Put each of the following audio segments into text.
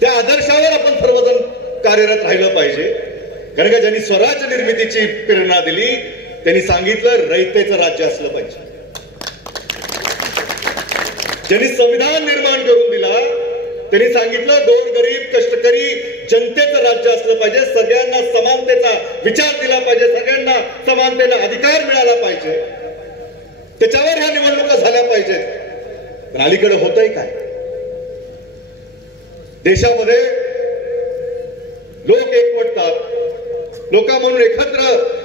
त्या आदर्शावर आपण सर्वजण कार्यरत राहिलं पाहिजे. कारण का ज्यांनी स्वराज्य निर्मितीची प्रेरणा दिली त्यांनी सांगितलं रयतेचं राज्य असलं पाहिजे. ज्यांनी संविधान निर्माण करून दिला त्यांनी सांगितलं गोरगरीब कष्टकरी जनतेचं राज्य असलं पाहिजे. सगळ्यांना समानतेचा विचार दिला पाहिजे, सगळ्यांना समानतेला अधिकार मिळाला पाहिजे. त्याच्यावर ह्या निवडणुका झाल्या पाहिजेत. पण अलीकडे होतंय काय? देशामध्ये लोक एकवटतात, लोक म्हणून एकत्र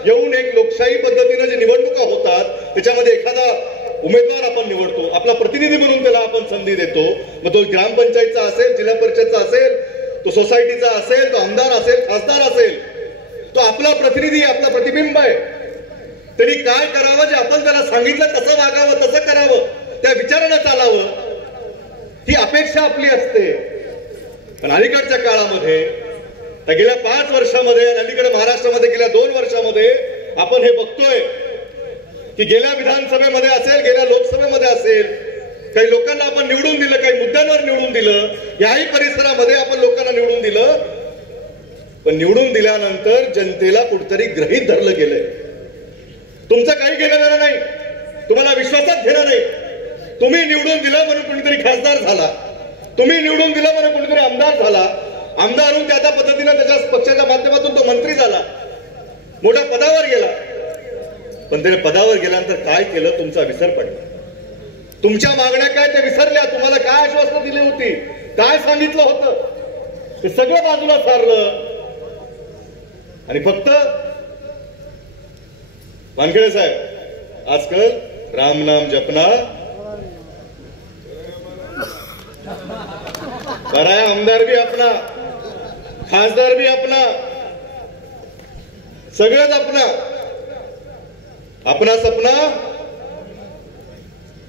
येऊन एक लोकशाही पद्धतीने जे निवडणुका होतात त्याच्यामध्ये एखादा उमेदवार आपण निवडतो, आपला प्रतिनिधी म्हणून त्याला आपण संधी देतो. मग तो ग्रामपंचायतचा असेल, जिल्हा परिषदचा असेल, तो सोसायटीचा असेल, तो आमदार असेल, खासदार असेल, तो आपला प्रतिनिधी, आपला प्रतिबिंब आहे. त्यांनी काय करावं जे आपण त्याला सांगितलं तसं वागावं, तसं करावं, त्या विचारानं चालावं, ही अपेक्षा आपली असते. पण अलीकडच्या काळामध्ये गेल्या 5 वर्षामध्ये आणि अलीकडे महाराष्ट्रामध्ये गेल्या 2 वर्षामध्ये आपण हे बघतोय की गेल्या विधानसभेमध्ये असेल, गेल्या लोकसभेमध्ये असेल, काही लोकांना आपण निवडून दिलं, काही मुद्द्यांवर निवडून दिलं, याही परिसरामध्ये आपण लोकांना निवडून दिलं. पण निवडून दिल्यानंतर जनतेला कुठतरी गृहीत धरलं गेलंय. तुमचं काही घेणं नाही, तुम्हाला विश्वासात घेणं नाही. तुम्ही निवडून दिलं म्हणून कुणीतरी खासदार झाला, तुम्ही निवडून दिलं म्हणून कुणीतरी आमदार झाला, आमदार होऊन त्या पद्धतीने त्याच्या पक्षाच्या माध्यमातून तो मंत्री झाला, मोठ्या पदावर गेला. पण त्याने पदावर गेल्यानंतर काय केलं तुमचा विसर पडला. तुमच्या मागण्या काय त्या विसरल्या. तुम्हाला काय आश्वासनं दिली होती, काय सांगितलं होतं, ते सगळं बाजूला सारलं. आणि फक्त वानखेडे साहेब आजकाल राम नाम जपना, कराया आमदार भी अपना, खासदार भी अपना, सगळंच अपना. अपना सपना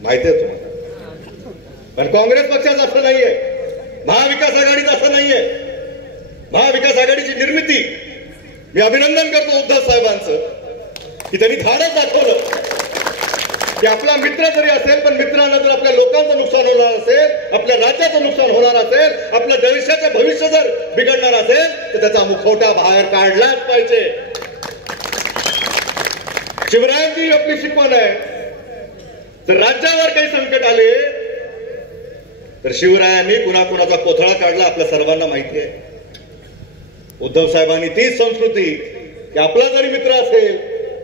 माहिती आहे तुम्हाला. पण काँग्रेस पक्षाचं असं नाहीये, महाविकास आघाडीचं असं नाहीये. महाविकास आघाडीची निर्मिती मी अभिनंदन करतो उद्धव साहेबांचं की त्यांनी धाडस दाखवलं की आपला मित्र जरी असेल पण मित्रांना जर आपल्या लोकांचं नुकसान होणार असेल, आपल्या राज्याचं नुकसान होणार असेल, आपल्या देशाचं भविष्य जर बिघडणार असेल तर त्याचा मुखवटा बाहेर काढलाच पाहिजे. शिवरायांची आपली शिकवण आहे. तर राज्यावर काही संकट आले तर शिवरायांनी कुणाकुणाचा कोथळा काढला आपल्या सर्वांना माहिती आहे. उद्धव साहेबांनी तीच संस्कृती की आपला जरी मित्र असेल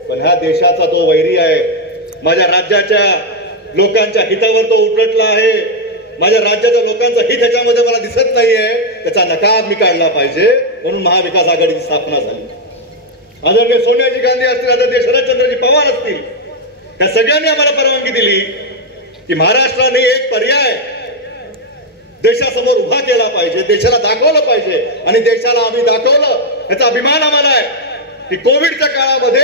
पण ह्या देशाचा तो वैरी आहे, माझ्या राज्याच्या लोकांच्या हितावर तो उलटला आहे, माझ्या राज्याच्या लोकांचं हित ह्याच्यामध्ये मला दिसत नाहीये, त्याचा नकाब मी काढला पाहिजे. म्हणून महाविकास आघाडीची स्थापना झाली. आदरणीय सोनियाजी गांधी असतील, आदरणीय शरदचंद्रजी पवार असतील, त्या सगळ्यांनी आम्हाला परवानगी दिली की महाराष्ट्राने एक पर्याय देशासमोर उभा केला पाहिजे, देशाला दाखवलं पाहिजे. आणि देशाला आम्ही दाखवलं, याचा अभिमान आम्हाला आहे की कोविडच्या काळामध्ये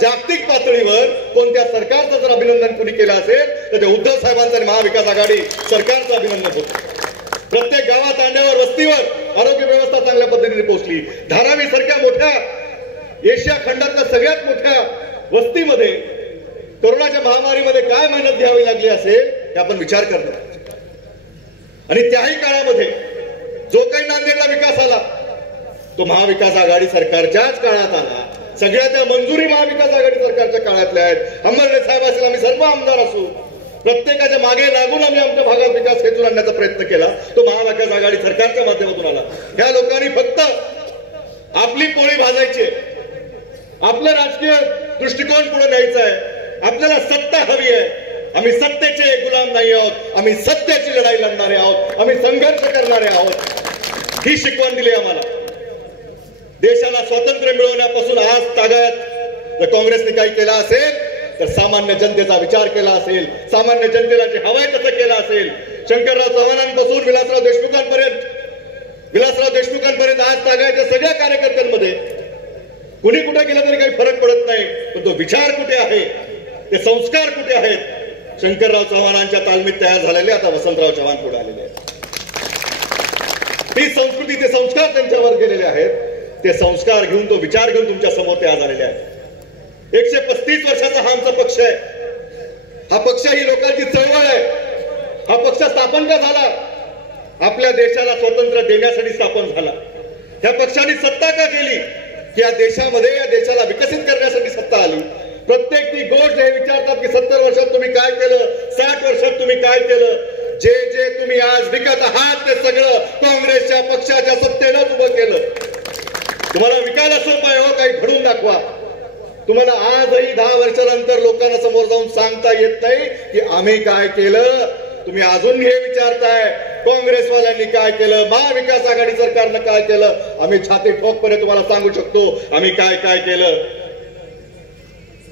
जागतिक पातळीवर कोणत्या सरकारचं जर अभिनंदन कुणी केलं असेल तर ते उद्धव साहेबांचं आणि महाविकास आघाडी सरकारचं अभिनंदन होतं. प्रत्येक गावात, तांड्यावर, वस्तीवर आरोग्य व्यवस्था चांगल्या पद्धतीने पोहोचली. धारावी सारख्या मोठ्या एशिया खंडातल्या सगळ्यात मोठ्या वस्तीमध्ये कोरोनाच्या महामारीमध्ये काय मेहनत घ्यावी लागली असेल हे आपण विचार करतो. आणि त्याही काळामध्ये जो काही नांदेडला विकास आला तो महाविकास आघाडी सरकारच्याच काळात आला. सगळ्या त्या मंजुरी महाविकास आघाडी सरकारच्या काळातल्या आहेत. अंबर्डे साहेब असेल, आम्ही सर्व आमदार असू, प्रत्येकाच्या मागे लागून आम्ही आमच्या भागात विकास खेचून आणण्याचा प्रयत्न केला. तो महाविकास आघाडी सरकारच्या माध्यमातून आला. ह्या लोकांनी फक्त आपली पोळी भाजायची, आपलं राजकीय दृष्टिकोन पुढे न्यायचा आहे. आपल्याला सत्ता हवी आहे. आम्ही सत्तेचे गुलाम नाही आहोत, आम्ही सत्याची लढाई लढणारे आहोत, आम्ही संघर्ष करणारे आहोत. ही शिकवण दिली आम्हाला. देशाला स्वातंत्र्य मिळवण्यापासून आज तागायत जर काँग्रेसने काही केला असेल तर सामान्य जनतेचा विचार केला असेल, सामान्य जनतेला जे हवंय तसं केलं असेल. शंकरराव चव्हाणांपासून विलासराव देशमुखांपर्यंत आज तागायच्या सगळ्या कार्यकर्त्यांमध्ये कुणी कुठे गेलं तरी काही फरक पडत नाही. पण तो विचार कुठे आहे, ते संस्कार कुठे आहेत? शंकरराव चव्हाणांच्या तालमीत तयार झालेले आता वसंतराव चव्हाण पुढे आलेले आहेत. ती संस्कृती, ते संस्कार त्यांच्यावर गेलेले आहेत. ते संस्कार घेऊन, तो विचार घेऊन तुमच्या समोर ते आज आलेले आहेत. 135 वर्षाचा हा आमचा पक्ष आहे. हा पक्ष ही लोकांची चळवळ आहे. हा पक्ष स्थापन का झाला? आपल्या देशाला स्वातंत्र्य देण्यासाठी स्थापन झाला. ह्या पक्षाने सत्ता का केली की या देशामध्ये या देशाला विकसित करण्यासाठी सत्ता आली. प्रत्येक ती गोष्ट हे विचारतात की 70 वर्षात तुम्ही काय केलं, 60 वर्षात तुम्ही काय केलं. जे जे तुम्ही आज विकत आहात ते सगळं काँग्रेसच्या पक्षाच्या सत्तेनंच उभं केलं. तुम्हाला विकायला सोपं आहे हो, काही घडून दाखवा. तुम्हाला आजही 10 वर्षानंतर लोकांना समोर जाऊन सांगता येत नाही की आम्ही काय केलं. तुम्ही अजून हे विचारताय काँग्रेसवाल्यांनी काय केलं, महाविकास आघाडी सरकारनं काय केलं. आम्ही छाती ठोकपणे तुम्हाला सांगू शकतो आम्ही काय काय केलं.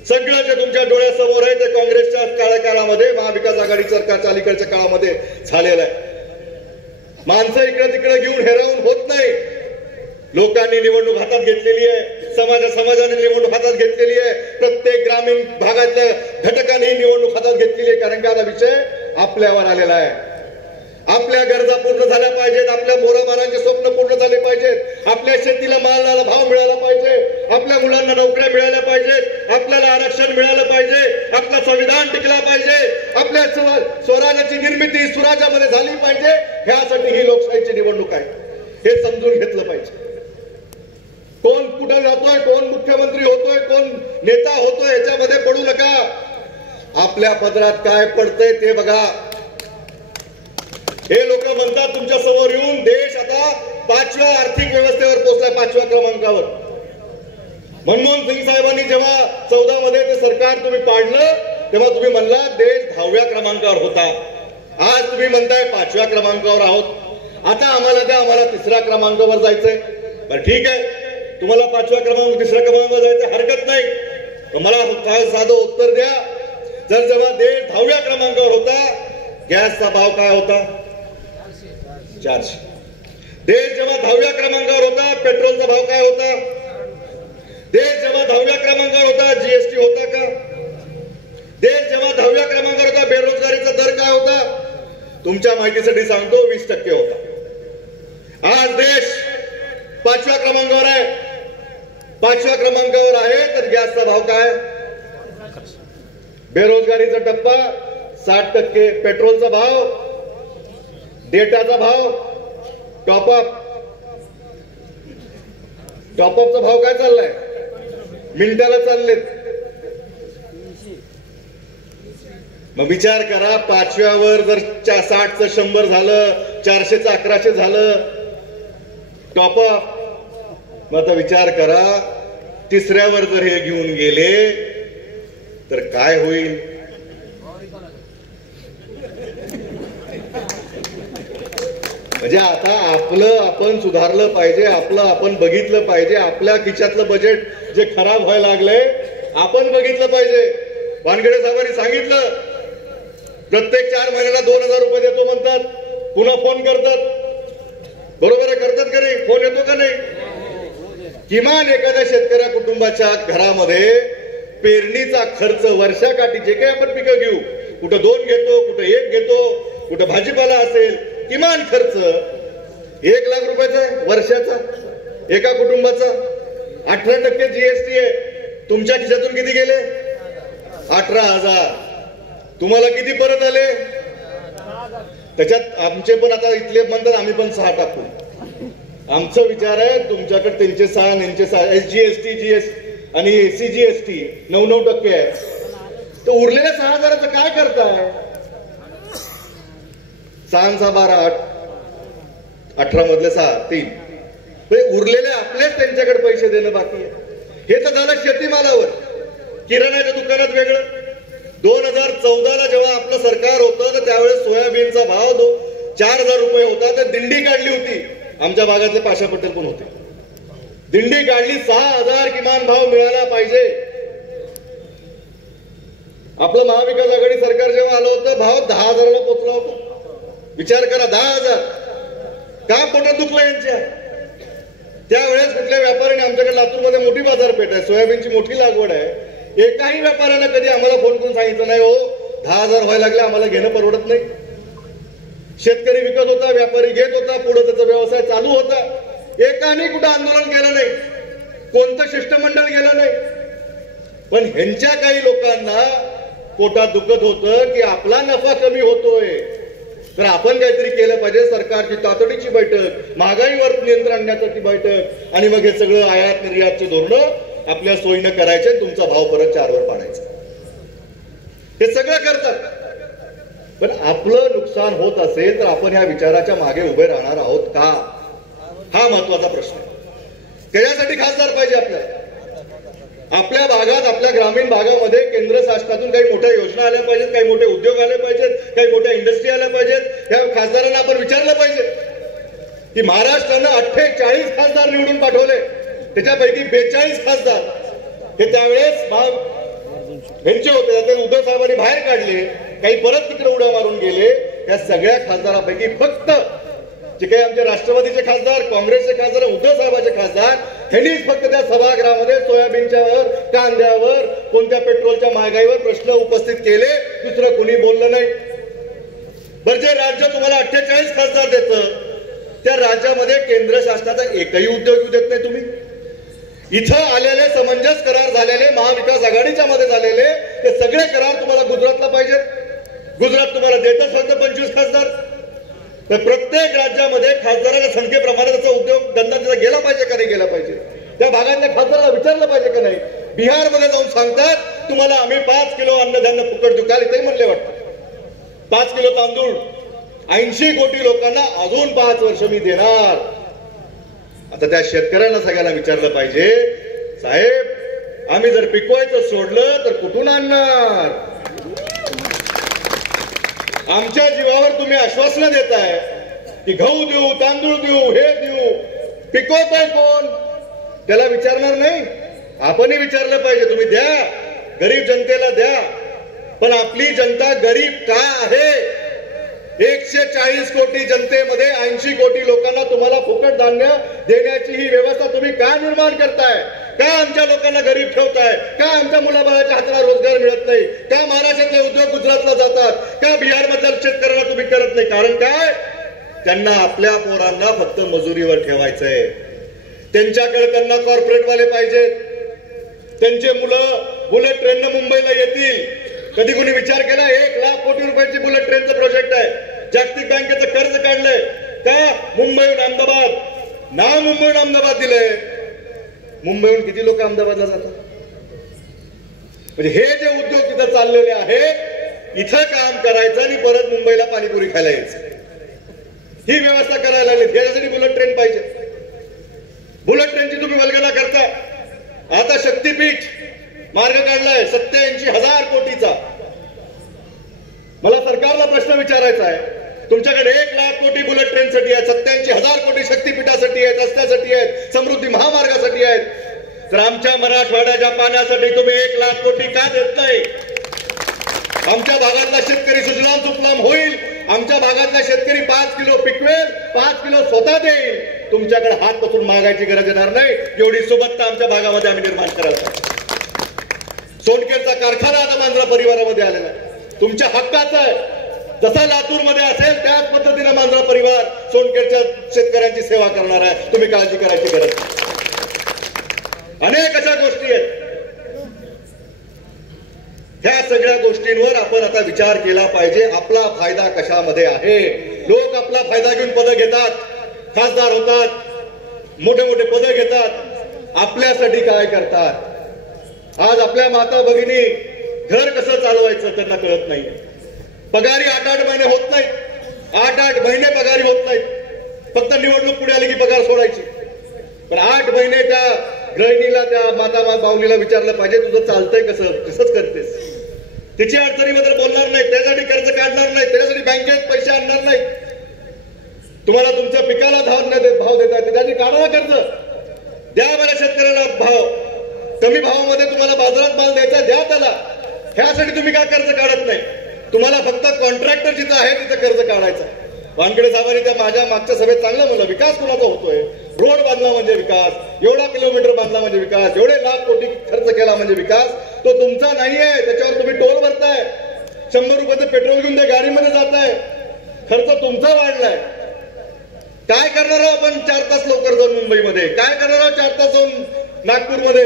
सगळं जे तुमच्या डोळ्यासमोर आहे ते काँग्रेसच्या काळामध्ये, महाविकास आघाडी सरकारच्या अलीकडच्या काळामध्ये झालेलं आहे. माणसं इकडे तिकडे घेऊन हेरावून होत नाही. लोकांनी निवडणूक हातात घेतलेली आहे, समाजाने निवडणूक हातात घेतलेली आहे, प्रत्येक ग्रामीण भागातल्या घटकांनी निवडणूक हातात घेतलेली आहे. कारण का विषय आपल्यावर आलेला आहे. आपल्या गरजा पूर्ण झाल्या पाहिजेत, आपल्या मोरामारांचे स्वप्न पूर्ण झाले पाहिजेत, आपल्या शेतीला मालाला भाव मिळाला पाहिजे, आपल्या मुलांना नोकऱ्या मिळाल्या पाहिजेत, आपल्याला आरक्षण मिळालं पाहिजे, आपलं संविधान टिकला पाहिजे, आपल्या स्वराज्याची निर्मिती सुराज्यामध्ये झाली पाहिजे. ह्यासाठी ही लोकशाहीची निवडणूक आहे, हे समजून घेतलं पाहिजे. कोण कुठे जातोय, कोण मुख्यमंत्री होतोय, कोण नेता होतोय याच्यामध्ये पडू नका. आपल्या पदरात काय पडतंय ते बघा. हे लोक म्हणतात तुमच्या समोर येऊन देश आता 5व्या आर्थिक व्यवस्थेवर पोहोचलाय, 5व्या क्रमांकावर. मनमोहन सिंग साहेबांनी जेव्हा 14 मध्ये ते सरकार तुम्ही पाडलं तेव्हा तुम्ही म्हणला देश 10व्या क्रमांकावर होता. आज तुम्ही म्हणताय 5व्या क्रमांकावर आहोत. आता आम्हाला द्या, आम्हाला 3ऱ्या क्रमांकावर जायचंय. बरं ठीक आहे, तुम्हाला 5व्या क्रमांक 3ऱ्या क्रमांकावर जायचं हरकत नाही. मला काय साधं उत्तर द्या. जर जेव्हा देश 10व्या क्रमांकावर होता गॅसचा भाव काय होता? 400. देश जेव्हा 10व्या क्रमांकावर होता पेट्रोलचा भाव काय होता? देश जेव्हा 10व्या क्रमांकावर होता जीएसटी होता का? देश जेव्हा 10व्या क्रमांकावर होता बेरोजगारीचा दर काय होता? तुमच्या माहितीसाठी सांगतो 20% होता. आज देश 5व्या क्रमांकावर आहे. 5व्या क्रमांकावर आहे तर गॅसचा भाव काय? बेरोजगारीचा टप्पा 60%, पेट्रोलचा भाव, डेटाचा भाव, टॉपअपचा भाव काय चाललाय? मिनिटाला चाललेत. मग विचार करा, 5व्यावर जर 60चं 100 झालं, 400चं 1100 झालं टॉपअप. मग आता विचार करा 3ऱ्यावर जर हे घेऊन गेले तर काय होईल? म्हणजे आता आपलं आपण सुधारलं पाहिजे, आपलं आपण बघितलं पाहिजे. आपल्या खिशातलं बजेट जे खराब व्हायला लागलंय आपण बघितलं पाहिजे. वानखेडे साहेबांनी सांगितलं प्रत्येक 4 महिन्याला 2000 रुपये देतो म्हणतात, पुन्हा फोन करतात. बरोबर आहे, करतात का नाही? फोन येतो का नाही? किमान एखाद्या शेतकऱ्या कुटुंबाच्या घरामध्ये पेरणीचा खर्च वर्षाकाठी जे काही आपण पिकं घेऊ, कुठं 2 घेतो, कुठं 1 घेतो, कुठं भाजीपाला असेल, किमान खर्च 1 लाख रुपयाचा वर्षाचा एका कुटुंबाचा. 18% जीएसटी आहे. तुमच्या खिशातून किती गेले? 18,000. तुम्हाला किती परत आले? त्याच्यात आमचे पण आता इथले म्हणतात आम्ही पण 6 टाकू. आमचा विचार आहे तुमच्याकडे त्यांचे 6 यांचे 6 एसजीएसटी जीएसटी आणि सीजीएसटी 9% आहे. तर उरलेल्या 6,000चं काय करताय? 6 12 8 18 मधले 6 3 उरलेले आपलेच त्यांच्याकडे पैसे देणं बाकी आहे. हे तर झालं शेतीमालावर. किराणाच्या दुकानात वेगळं. 2014ला जेव्हा आपलं सरकार होतं तर त्यावेळेस सोयाबीनचा भाव 4,000 रुपये होता. तर दिंडी काढली होती. आमच्या भागातले पाशा पटेल पण होते. दिंडी काढली, 6,000 किमान भाव मिळाला पाहिजे. आपलं महाविकास आघाडी सरकार जेव्हा आलं होतं भाव 10,000ला पोहोचला होता. विचार करा, 10,000. का पोटात दुखलं यांच्या? त्यावेळेस कुठल्या व्यापाऱ्याने, आमच्याकडे लातूरमध्ये मोठी बाजारपेठ आहे, सोयाबीनची मोठी लागवड आहे, एकाही व्यापाऱ्यानं कधी आम्हाला फोन करून सांगितलं नाही हो 10,000 व्हायला लागले, आम्हाला घेणं परवडत नाही. शेतकरी विकत होता, व्यापारी घेत होता, पुढे त्याचा व्यवसाय चालू होता. एकाने कुठं आंदोलन केलं नाही, कोणतं शिष्टमंडळ गेलं नाही. पण ह्यांच्या काही लोकांना पोटात दुखत होतं की आपला नफा कमी होतोय, तर आपण काहीतरी केलं पाहिजे. सरकारची तातडीची बैठक, महागाईवर नियंत्रण आणण्यासाठी बैठक आणि मग हे सगळं आयात निर्यातचे धोरणं आपल्या सोयीनं करायचे, तुमचा भाव परत 4 वर पाडायचा. हे सगळं करतात. पण आपलं नुकसान होत असेल तर आपण या विचाराच्या मागे उभे राहणार आहोत का, हा महत्वाचा प्रश्न आहे. त्याच्यासाठी खासदार पाहिजे आपल्याला. आपल्या भागात, आपल्या ग्रामीण भागामध्ये केंद्र शासनातून काही मोठ्या योजना आल्या पाहिजेत, काही मोठे उद्योग आले पाहिजेत, काही मोठ्या इंडस्ट्री आल्या पाहिजेत. या खासदारांना आपण विचारलं पाहिजे की महाराष्ट्रानं 48 खासदार निवडून पाठवले, त्याच्यापैकी 42 खासदार हे त्यावेळेस यांचे होते, त्यातले उद्धव साहेबांनी बाहेर काढले, काही परत तिकडे उड्या मारून गेले. या सगळ्या खासदारांपैकी फक्त जे काही आमचे राष्ट्रवादीचे खासदार, काँग्रेसचे खासदार, उद्धव साहेबांचे खासदार, ह्यांनीच फक्त त्या सभागृहामध्ये सोयाबीनच्या वर, कांद्यावर, कोणत्या पेट्रोलच्या महागाईवर प्रश्न उपस्थित केले. दुसरं कोणी बोललं नाही. बरं, जे राज्य तुम्हाला 48 खासदार देतं, त्या राज्यामध्ये केंद्र शासनाचा एकही उद्योग येऊ देत नाही तुम्ही. इथं आलेले समंजस करार झालेले, महाविकास आघाडीच्या मध्ये झालेले ते सगळे करार तुम्हाला गुजरातला पाहिजेत. गुजरात तुम्हाला देतच फक्त 25 खासदार. तर प्रत्येक राज्यामध्ये खासदाराच्या संख्येप्रमाणे त्याचा उद्योग धंदा त्याचा गेला पाहिजे का नाही गेला पाहिजे, त्या भागातल्या खासदाराला विचारलं पाहिजे का नाही. बिहारमध्ये जाऊन सांगतात तुम्हाला आम्ही 5 किलो अन्नधान्य फुकट देऊ. काल इथेही म्हणले वाटतं 5 किलो तांदूळ 80 कोटी लोकांना अजून 5 वर्ष मी देणार. आता त्या शेतकऱ्यांना सगळ्यांना विचारलं पाहिजे, साहेब आम्ही जर पिकवायचं सोडलं तर कुठून आणणार. आमच्या जीवावर तुम्ही आश्वासनं देताय की गहू देऊ, तांदूळ देऊ, हे देऊ, पिकवताय कोण, त्याला विचारणार नाही. आपणही विचारलं पाहिजे. तुम्ही द्या, गरीब जनतेला द्या, पण आपली जनता गरीब का आहे. 140 कोटी जनतेमध्ये 80 कोटी लोकांना तुम्हाला फुकट धान्य देण्याची ही व्यवस्था तुम्ही का निर्माण करताय. का आमच्या लोकांना गरीब ठेवताय. का आमच्या मुलाबाळाच्या हाताला रोजगार मिळत नाही. का महाराष्ट्रातले उद्योग गुजरातला जातात. का बिहारमधल्या शेतकऱ्यांना तुम्ही करत नाही. कारण काय, त्यांना आपल्या पोरांना फक्त मजुरीवर ठेवायचंय. त्यांच्याकडे त्यांना कॉर्पोरेटवाले पाहिजेत. त्यांचे मुलं बुलेट ट्रेननं मुंबईला येतील. कधी कुणी विचार केला 1 लाख कोटी रुपयाची बुलेट ट्रेनचं प्रोजेक्ट आहे. जागतिक बँकेचं कर्ज काढलंय का. मुंबईहून अहमदाबाद, नाव मुंबईहून अहमदाबाद दिलंय. मुंबईहून किती लोक अहमदाबादला जातात. म्हणजे हे जे उद्योग तिथं चाललेले आहेत, इथं काम करायचं आणि परत मुंबईला पाणीपुरी खायला यायचं, ही व्यवस्था करायला लागली. त्याच्यासाठी बुलेट ट्रेन पाहिजे. बुलेट ट्रेनची तुम्ही वल्गना करता. आता शक्तीपीठ मार्ग काढलाय 87,000 कोटीचा. मला सरकारला प्रश्न विचारायचा आहे, तुमच्याकडे 1 लाख कोटी बुलेट ट्रेनसाठी आहेत, 87,000 कोटी शक्तीपीठासाठी आहेत, रस्त्यासाठी आहेत, समृद्धी महामार्गासाठी आहेत. तर आमच्या मराठवाड्याच्या पाण्यासाठी तुम्ही 1 लाख कोटी का देत नाही. आमच्या भागातला शेतकरी सुजलाम सुफलाम होईल. आमच्या भागातला शेतकरी 5 किलो पिकवेल, 5 किलो स्वतः देईल. तुमच्याकडे हात पसरून मागायची गरज येणार नाही. एवढी सुबत्ता आमच्या भागामध्ये आम्ही निर्माण करायला. सोनकेरचा कारखाना आता मांजरा परिवारामध्ये आलेला आहे. तुमच्या हक्काचा आहे. जसा लातूरमध्ये असेल त्याच पद्धतीने मांजरा परिवार सोनकेरच्या शेतकऱ्यांची सेवा करणार आहे. तुम्ही काळजी करायची गरज नाही. अनेक अशा गोष्टी आहेत. ह्या सगळ्या गोष्टींवर आपण आता विचार केला पाहिजे. आपला फायदा कशामध्ये आहे. लोक आपला फायदा घेऊन पदं घेतात, खासदार होतात, मोठे मोठे पदं घेतात. आपल्यासाठी काय करतात. आज आपल्या माता भगिनी घर कसं चालवायचं त्यांना कळत नाही. पगारी 8-8 महिने होत नाहीत. 8-8 महिने पगारी होत नाहीत. फक्त निवडणूक पुढे आली की पगार सोडायची. पण 8 महिने त्या गृहिणीला, त्या माता बावलीला विचारलं पाहिजे तुझं चालतंय कसं, कसंच करतेस. तिची अडचणीबद्दल बोलणार नाही, त्यासाठी कर्ज काढणार नाही, त्याच्यासाठी बँकेत पैसे आणणार नाही. तुम्हाला तुमच्या पिकाला भाव देतात त्यासाठी काढा कर्ज. द्या मला शेतकऱ्याला भाव. कमी भावामध्ये तुम्हाला बाजारात माल द्यायचा, द्या त्याला. ह्यासाठी तुम्ही काय कर्ज काढत नाही. तुम्हाला फक्त कॉन्ट्रॅक्टर जिथं आहे तिथं कर्ज काढायचं. वानखेडे साहेबांनी त्या माझ्या मागच्या सभेत चांगलं म्हणलं, विकास कुणाचा होतोय. रोड बांधला म्हणजे विकास, एवढा किलोमीटर बांधला म्हणजे विकास, एवढे लाख कोटी खर्च केला म्हणजे विकास. तो तुमचा नाहीये. त्याच्यावर तुम्ही टोल भरताय. 100 रुपयाचं पेट्रोल घेऊन त्या गाडीमध्ये जाताय. खर्च तुमचा वाढलाय. काय करणार आहोत आपण 4 तास लवकर जाऊन मुंबईमध्ये. काय करणार आहोत 4 तास जाऊन नागपूरमध्ये.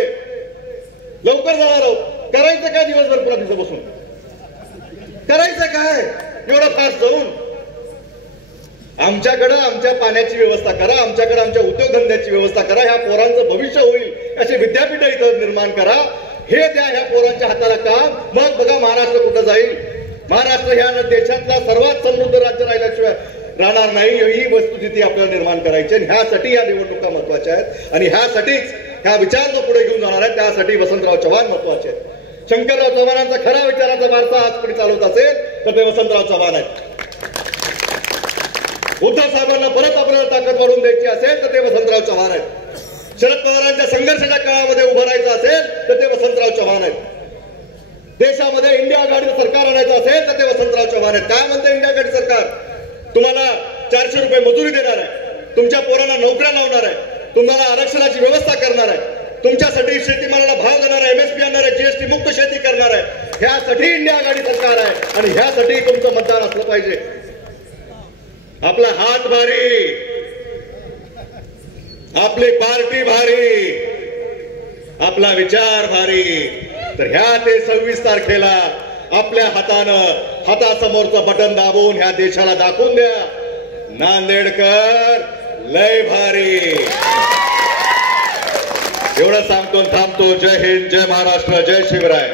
लवकर जाणार आहोत. करायचं काय दिवसभर पुन्हा तिथं बसून. करायचं काय एवढं फास्ट जाऊन. आमच्याकडे आमच्या पाण्याची व्यवस्था करा, आमच्याकडे आमच्या उद्योगधंद्याची व्यवस्था करा, ह्या पोरांचं भविष्य होईल असे विद्यापीठ इथं निर्माण करा, हे द्या ह्या पोरांच्या हाताला काम. मग बघा महाराष्ट्र कुठं जाईल. महाराष्ट्र ह्या देशातला सर्वात समृद्ध राज्य राहिल्याशिवाय राहणार नाही, ही वस्तुस्थिती आपल्याला निर्माण करायची. आणि ह्यासाठी या निवडणुका महत्वाच्या आहेत आणि ह्यासाठीच ह्या विचार जो पुढे घेऊन जाणार आहे त्यासाठी वसंतराव चव्हाण महत्वाचे आहेत. शंकरराव चव्हाणांचा खरा विचाराचा वारसा आज कोणी चालवत असेल तर ते वसंतराव चव्हाण आहेत. उद्धव साहेबांना परत आपल्याला ताकद वाढवून द्यायची असेल तर ते वसंतराव चव्हाण आहेत. शरद पवारांच्या संघर्षाच्या काळामध्ये उभं राहायचं असेल तर ते वसंतराव चव्हाण आहेत. देशामध्ये इंडिया आघाडीचं सरकार आणायचं असेल तर ते वसंतराव चव्हाण आहेत. काय म्हणतं इंडिया आघाडी सरकार? तुम्हाला 400 रुपये मजुरी देणार आहे, तुमच्या पोरांना नोकऱ्या लावणार आहे, तुम्हाला आरक्षणाची व्यवस्था करणार आहे, तुमच्यासाठी शेतीमालाला भाव देणार आहे, MSP आणणार आहे, GST मुक्त शेती करणार आहे. ह्यासाठी इंडिया आघाडी सरकार आहे आणि ह्यासाठी तुमचं मतदान असलं पाहिजे. आपला हात भारी, आपली पार्टी भारी, आपला विचार भारी. तर ह्या ते 26 तारखेला आपल्या हातासमोरचं बटन दाबून ह्या देशाला दाखवून द्या, नांदेडकर लय भारी. एवढं सांगतो थांबतो. जय हिंद, जय महाराष्ट्र, जय शिवराय.